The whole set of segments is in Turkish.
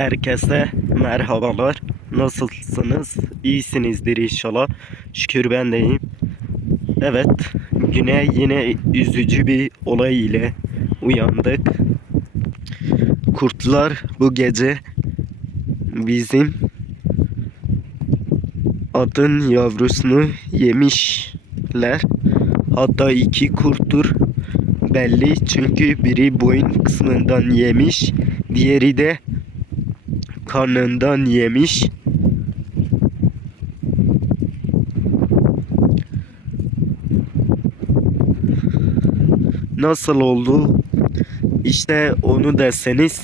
Herkese merhabalar. Nasılsınız? İyisinizdir inşallah. Şükür ben de iyiyim. Evet, güne yine üzücü bir olay ile uyandık. Kurtlar bu gece bizim atın yavrusunu yemişler. Hatta iki kurttur belli çünkü biri boyun kısmından yemiş, diğeri de karnından yemiş. Nasıl oldu? İşte onu deseniz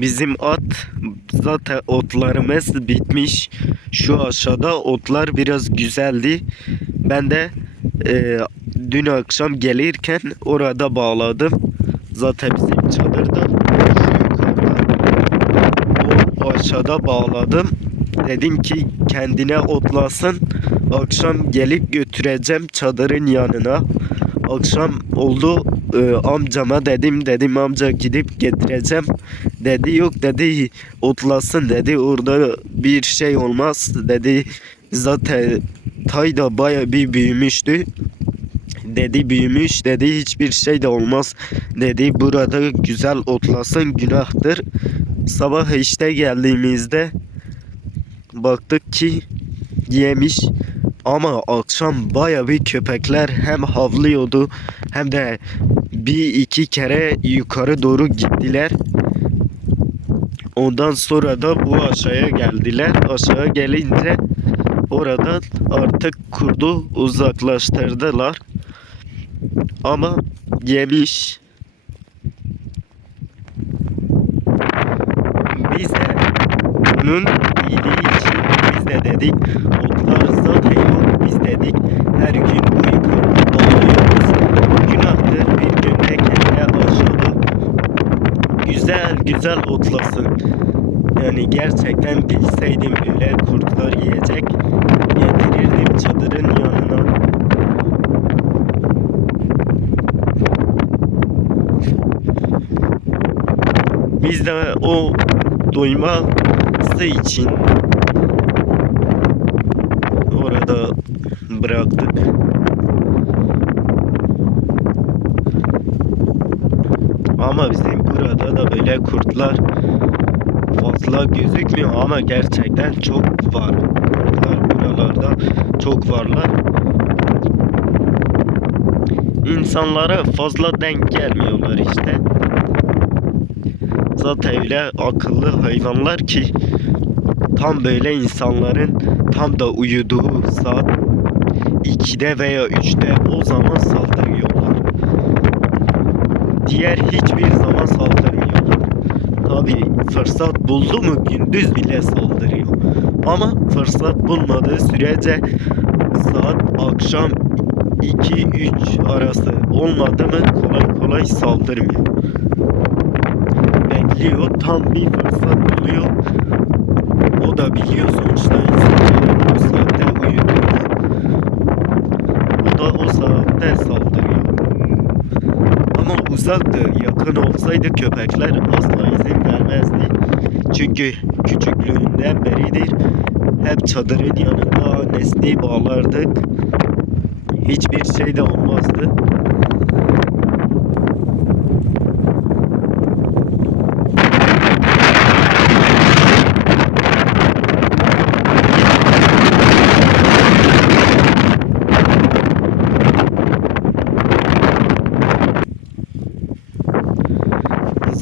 bizim at zaten otlarımız bitmiş. Şu aşağıda otlar biraz güzeldi. Ben de e, dün akşam gelirken orada bağladım. Zaten bizim çadırda şu yukarıda aşağıda bağladım. Dedim ki kendine otlasın. Akşam gelip götüreceğim çadırın yanına. Akşam oldu e, amcama dedim dedim amca gidip getireceğim. Dedi yok dedi otlasın dedi orada bir şey olmaz dedi. Zaten tay da baya bir büyümüştü. Dedi büyümüş dedi hiçbir şey de olmaz dedi burada güzel otlasın günahtır. Sabah işte geldiğimizde baktık ki yemiş ama akşam baya bir köpekler hem havlıyordu hem de bir iki kere yukarı doğru gittiler. Ondan sonra da bu aşağıya geldiler. Aşağı gelince oradan artık kurdu uzaklaştırdılar. Ama yemiş. Biz de bunun iyiliği için biz de dedik otlar zaten yok biz dedik her gün bu yukarıda doluyoruz. Günahtır bir günde kendine aşağıda güzel güzel otlasın. Yani gerçekten bilseydim öyle kurtlar yiyecek getirirdim çadırın yanına. Biz de o doyması için orada bıraktık. Ama bizim burada da böyle kurtlar fazla gözükmüyor ama gerçekten çok var. Kurtlar buralarda çok varlar. İnsanlara fazla denk gelmiyorlar işte. Zaten öyle akıllı hayvanlar ki tam böyle insanların tam da uyuduğu saat 2'de veya 3'te o zaman saldırıyorlar. Diğer hiçbir zaman saldırmıyorlar. Tabi fırsat buldu mu gündüz bile saldırıyor. Ama fırsat bulmadığı sürece saat akşam 2-3 arası olmadı mı kolay kolay saldırmıyor bekliyor. Tam bir fırsat buluyor. O da biliyor sonuçta insanların o saatte uyuduğunu. O da o saatte saldırıyor. Ama uzaktı. Yakın olsaydı köpekler asla izin vermezdi. Çünkü küçüklüğünden beridir hep çadırın yanında annesini bağlardık. Hiçbir şey de olmazdı.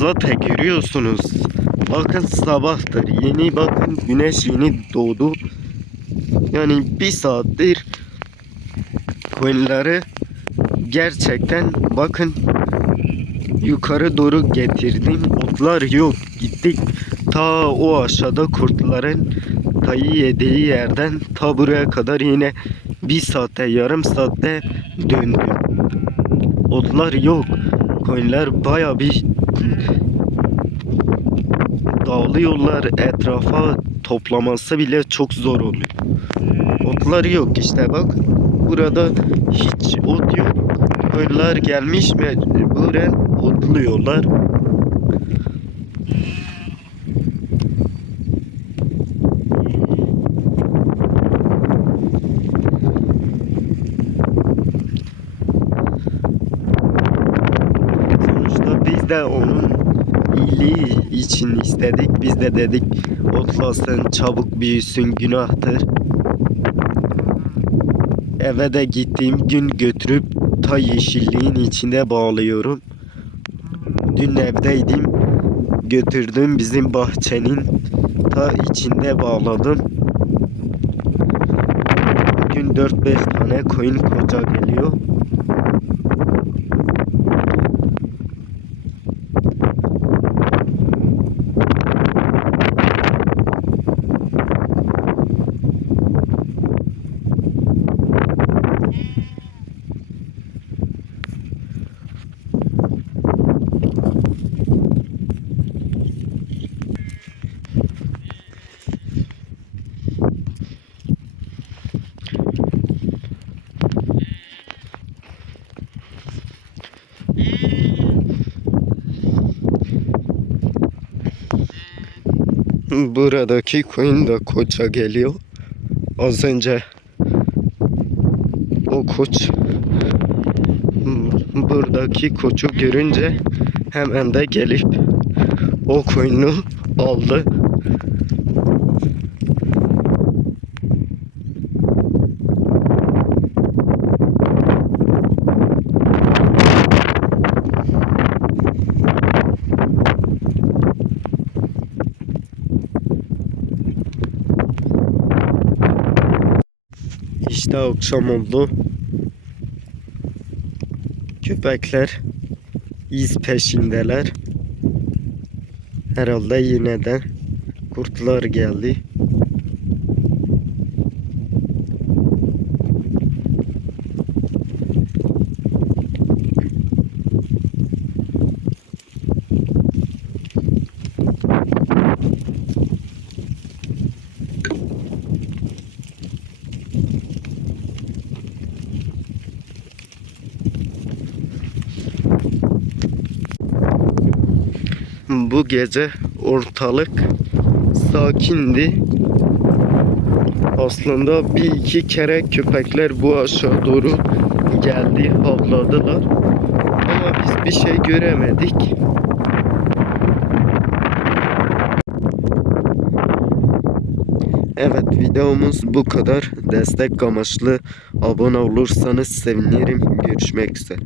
Zaten görüyorsunuz. Bakın sabahtır. Yeni bakın güneş yeni doğdu. Yani bir saattir koyunları gerçekten bakın yukarı doğru getirdim. Otlar yok. Gittik ta o aşağıda kurtların tayı yediği yerden ta buraya kadar yine bir saatte yarım saatte döndüm. Otlar yok. Koyunlar baya bir dağılıyorlar etrafa toplaması bile çok zor oluyor. Otlar yok işte bak. Burada hiç ot yok. Koyunlar gelmiş mecburen otluyorlar. De onun iyiliği için istedik. Biz de dedik otlasın çabuk büyüsün günahtır. Eve de gittiğim gün götürüp ta yeşilliğin içinde bağlıyorum. Dün evdeydim. Götürdüm bizim bahçenin ta içinde bağladım. Bugün 4-5 tane koyun koca geliyor. Buradaki koyun da koça geliyor. Az önce o koç buradaki koçu görünce hemen de gelip o koyunu aldı. İşte akşam oldu. Köpekler iz peşindeler. Herhalde yine de kurtlar geldi. Bu gece ortalık sakindi. Aslında bir iki kere köpekler bu aşağı doğru geldi, havladılar. Ama biz bir şey göremedik. Evet videomuz bu kadar. Destek amaçlı abone olursanız sevinirim. Görüşmek üzere.